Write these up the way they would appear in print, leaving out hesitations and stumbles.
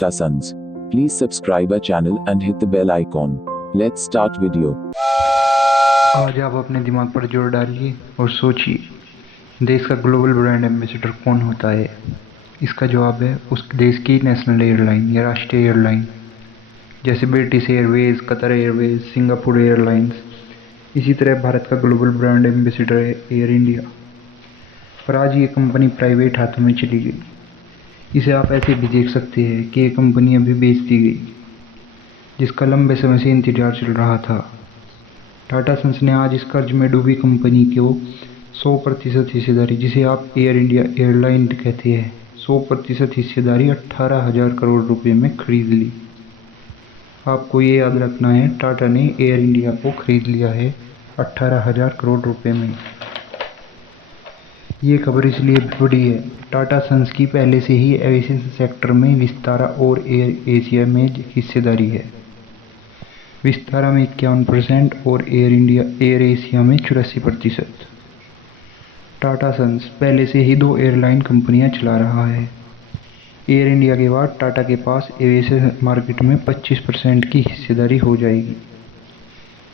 Tata Sons. Please subscribe our channel and hit the bell icon. Let's start video. आज आप अपने दिमाग पर जोर डालिए और सोचिए देश का ग्लोबल ब्रांड एम्बेसडर कौन होता है। इसका जवाब है उस देश की नेशनल एयरलाइन या राष्ट्रीय एयरलाइन, जैसे British Airways, Qatar Airways, Singapore airlines. इसी तरह भारत का ग्लोबल ब्रांड एम्बेसडर है एयर इंडिया। पर आज ये कंपनी प्राइवेट हाथों में चली गई। इसे आप ऐसे भी देख सकते हैं कि ये कंपनी अभी बेच दी गई, जिसका लंबे समय से इंतजार चल रहा था। टाटा सन्स ने आज इस कर्ज में डूबी कंपनी को 100% हिस्सेदारी, जिसे आप एयर इंडिया एयरलाइन कहते हैं, 100% हिस्सेदारी 18,000 करोड़ रुपए में खरीद ली। आपको ये याद रखना है, टाटा ने एयर इंडिया को खरीद लिया है 18,000 करोड़ रुपए में। ये खबर इसलिए बड़ी है, टाटा सन्स की पहले से ही एविएशन सेक्टर में विस्तारा और एयर एशिया में हिस्सेदारी है। विस्तारा में 51% और एयर एशिया में 84%। टाटा सन्स पहले से ही 2 एयरलाइन कंपनियां चला रहा है। एयर इंडिया के बाद टाटा के पास एविएशन मार्केट में 25% की हिस्सेदारी हो जाएगी।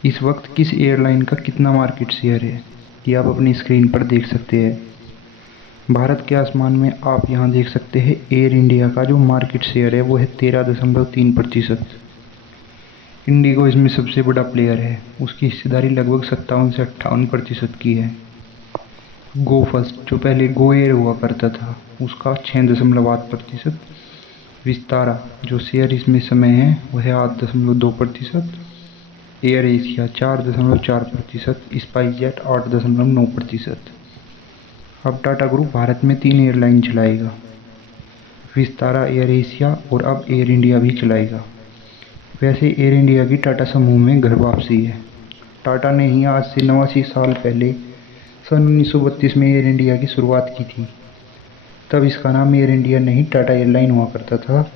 इस वक्त किस एयरलाइन का कितना मार्केट शेयर है ये आप अपनी स्क्रीन पर देख सकते हैं। भारत के आसमान में आप यहाँ देख सकते हैं एयर इंडिया का जो मार्केट शेयर है वो है 13.3%। इंडिगो इसमें सबसे बड़ा प्लेयर है, उसकी हिस्सेदारी लगभग 57 से 58% की है। गो फर्स्ट जो पहले गो एयर हुआ करता था उसका 6.8%। विस्तारा जो शेयर इसमें समय है वह है 8.2%। Air Asia 4.4%। स्पाइसजेट 8.9%। अब टाटा ग्रुप भारत में 3 एयरलाइन चलाएगा, विस्तारा, एयर एशिया और अब एयर इंडिया भी चलाएगा। वैसे एयर इंडिया की टाटा समूह में घर वापसी है। टाटा ने ही आज से 89 साल पहले सन 1932 में एयर इंडिया की शुरुआत की थी। तब इसका नाम एयर इंडिया नहीं टाटा एयरलाइन हुआ करता था,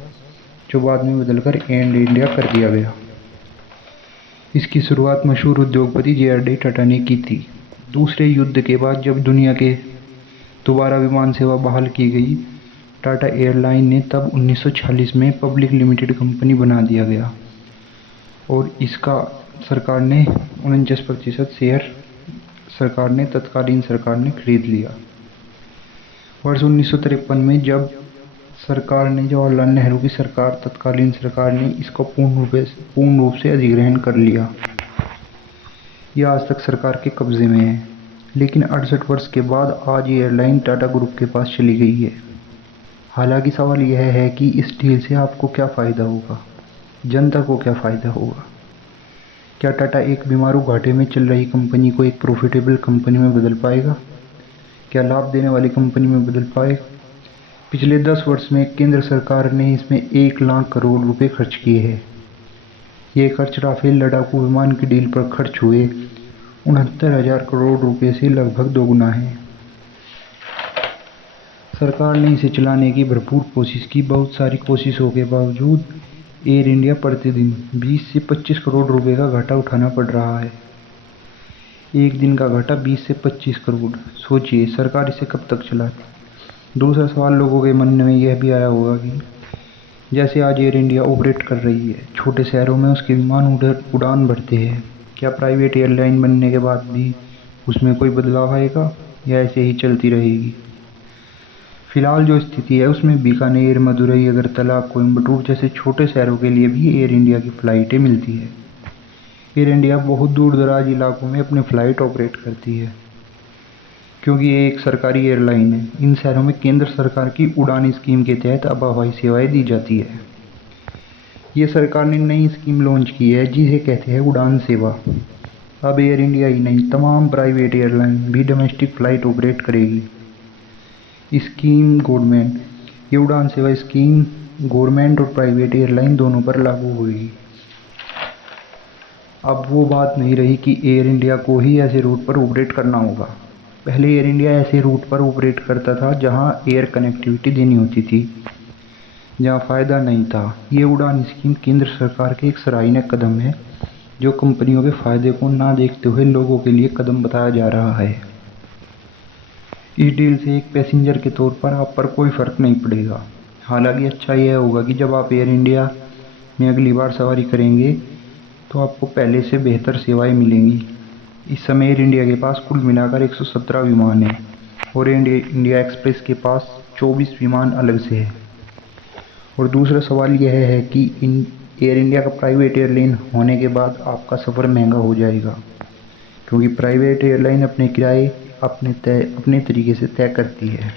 जो बाद में बदलकर एयर इंडिया कर दिया गया। इसकी शुरुआत मशहूर उद्योगपति जे.आर.डी. टाटा ने की थी। दूसरे युद्ध के बाद जब दुनिया के दोबारा विमान सेवा बहाल की गई, टाटा एयरलाइन ने तब 1946 में पब्लिक लिमिटेड कंपनी बना दिया गया और इसका सरकार ने 49% शेयर तत्कालीन सरकार ने खरीद लिया। वर्ष 1953 में जब जवाहरलाल नेहरू की तत्कालीन सरकार ने इसको पूर्ण रूप से अधिग्रहण कर लिया। यह आज तक सरकार के कब्जे में है, लेकिन 68 वर्ष के बाद आज ये एयरलाइन टाटा ग्रुप के पास चली गई है। हालांकि सवाल यह है कि इस डील से आपको क्या फ़ायदा होगा, जनता को क्या फ़ायदा होगा। क्या टाटा एक बीमारू घाटे में चल रही कंपनी को एक प्रॉफिटेबल कंपनी में बदल पाएगा? क्या लाभ देने वाली कंपनी में बदल पाएगा? पिछले 10 वर्ष में केंद्र सरकार ने इसमें 1 लाख करोड़ रुपए खर्च किए हैं। ये खर्च राफेल लड़ाकू विमान की डील पर खर्च हुए 69,000 करोड़ रुपए से लगभग दोगुना है। सरकार ने इसे चलाने की भरपूर कोशिश की। बहुत सारी कोशिशों के बावजूद एयर इंडिया प्रतिदिन 20 से 25 करोड़ रुपए का घाटा उठाना पड़ रहा है। एक दिन का घाटा 20 से 25 करोड़। सोचिए सरकार इसे कब तक चलाती। दूसरा सवाल लोगों के मन में यह भी आया होगा कि जैसे आज एयर इंडिया ऑपरेट कर रही है, छोटे शहरों में उसके विमान उड़ान भरते हैं, क्या प्राइवेट एयरलाइन बनने के बाद भी उसमें कोई बदलाव आएगा या ऐसे ही चलती रहेगी? फिलहाल जो स्थिति है उसमें बीकानेर, मदुरई, अगरतला, कोयम्बटूर जैसे छोटे शहरों के लिए भी एयर इंडिया की फ़्लाइटें मिलती है। एयर इंडिया बहुत दूर दराज इलाकों में अपने फ़्लाइट ऑपरेट करती है, क्योंकि ये एक सरकारी एयरलाइन है। इन शहरों में केंद्र सरकार की उड़ान स्कीम के तहत अब हवाई सेवाएं दी जाती है। ये सरकार ने नई स्कीम लॉन्च की है जिसे कहते हैं उड़ान सेवा। अब एयर इंडिया ही नहीं, तमाम प्राइवेट एयरलाइन भी डोमेस्टिक फ़्लाइट ऑपरेट करेगी। ये उड़ान सेवा स्कीम गवर्नमेंट और प्राइवेट एयरलाइन दोनों पर लागू होगी। अब वो बात नहीं रही कि एयर इंडिया को ही ऐसे रूट पर ऑपरेट करना होगा। पहले एयर इंडिया ऐसे रूट पर ऑपरेट करता था जहां एयर कनेक्टिविटी देनी होती थी, जहां फ़ायदा नहीं था। ये उड़ान स्कीम केंद्र सरकार के एक सराहनीय कदम है, जो कंपनियों के फ़ायदे को ना देखते हुए लोगों के लिए कदम बताया जा रहा है। इस डील से एक पैसेंजर के तौर पर आप पर कोई फ़र्क नहीं पड़ेगा। हालांकि अच्छा यह होगा कि जब आप एयर इंडिया में अगली बार सवारी करेंगे तो आपको पहले से बेहतर सेवाएं मिलेंगी। इस समय एयर इंडिया के पास कुल मिलाकर 117 विमान हैं और इंडिया एक्सप्रेस के पास 24 विमान अलग से है। और दूसरा सवाल यह है कि एयर इंडिया का प्राइवेट एयरलाइन होने के बाद आपका सफ़र महंगा हो जाएगा, क्योंकि प्राइवेट एयरलाइन अपने किराए अपने तरीके से तय करती है।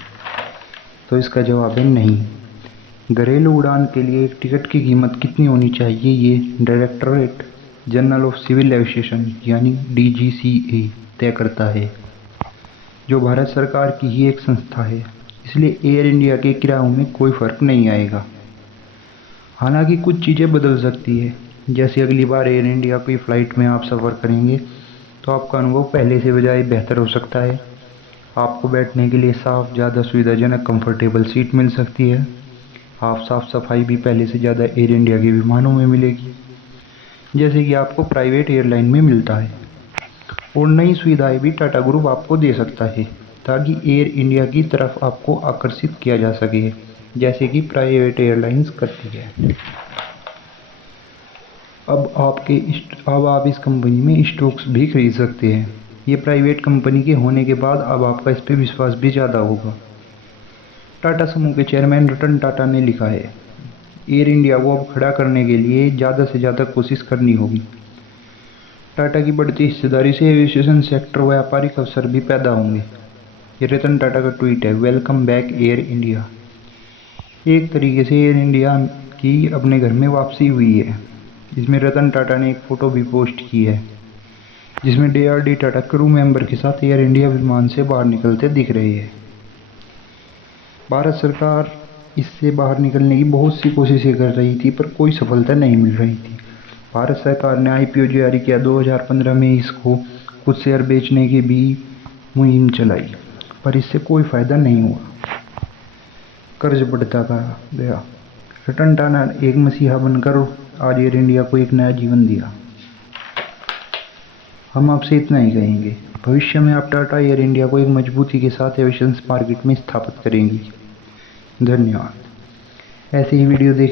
तो इसका जवाब है नहीं। घरेलू उड़ान के लिए एक टिकट की कीमत कितनी होनी चाहिए, ये directorate general of civil aviation यानी DGCA तय करता है, जो भारत सरकार की ही एक संस्था है। इसलिए एयर इंडिया के किरायों में कोई फ़र्क नहीं आएगा। हालांकि कुछ चीज़ें बदल सकती है, जैसे अगली बार एयर इंडिया की फ़्लाइट में आप सफ़र करेंगे तो आपका अनुभव पहले से बजाय बेहतर हो सकता है। आपको बैठने के लिए साफ, ज़्यादा सुविधाजनक, कंफर्टेबल सीट मिल सकती है। साफ सफाई भी पहले से ज़्यादा एयर इंडिया के विमानों में मिलेगी, जैसे कि आपको प्राइवेट एयरलाइन में मिलता है। और नई सुविधाएं भी टाटा ग्रुप आपको दे सकता है, ताकि एयर इंडिया की तरफ आपको आकर्षित किया जा सके, जैसे कि प्राइवेट एयरलाइंस करती है। अब आप इस कंपनी में स्टॉक्स भी खरीद सकते हैं। ये प्राइवेट कंपनी के होने के बाद अब आपका इस पर विश्वास भी ज़्यादा होगा। टाटा समूह के चेयरमैन रतन टाटा ने लिखा है, एयर इंडिया को अब खड़ा करने के लिए ज़्यादा से ज़्यादा कोशिश करनी होगी। टाटा की बढ़ती हिस्सेदारी से एविएशन सेक्टर व्यापारिक अवसर भी पैदा होंगे। ये रतन टाटा का ट्वीट है, वेलकम बैक एयर इंडिया। एक तरीके से एयर इंडिया की अपने घर में वापसी हुई है। इसमें रतन टाटा ने एक फ़ोटो भी पोस्ट की है, जिसमें DRD टाटा क्रू मेंबर के साथ एयर इंडिया विमान से बाहर निकलते दिख रहे हैं। भारत सरकार इससे बाहर निकलने की बहुत सी कोशिशें कर रही थी, पर कोई सफलता नहीं मिल रही थी। भारत सरकार ने IPO जारी किया 2015 में, इसको कुछ शेयर बेचने की भी मुहिम चलाई, पर इससे कोई फ़ायदा नहीं हुआ। कर्ज बढ़ता गया। रतन टाटा एक मसीहा बनकर आज एयर इंडिया को एक नया जीवन दिया। हम आपसे इतना ही कहेंगे, भविष्य में आप टाटा एयर इंडिया को एक मजबूती के साथ एविएशन मार्केट में स्थापित करेंगी। धन्यवाद। ऐसे ही वीडियो देखने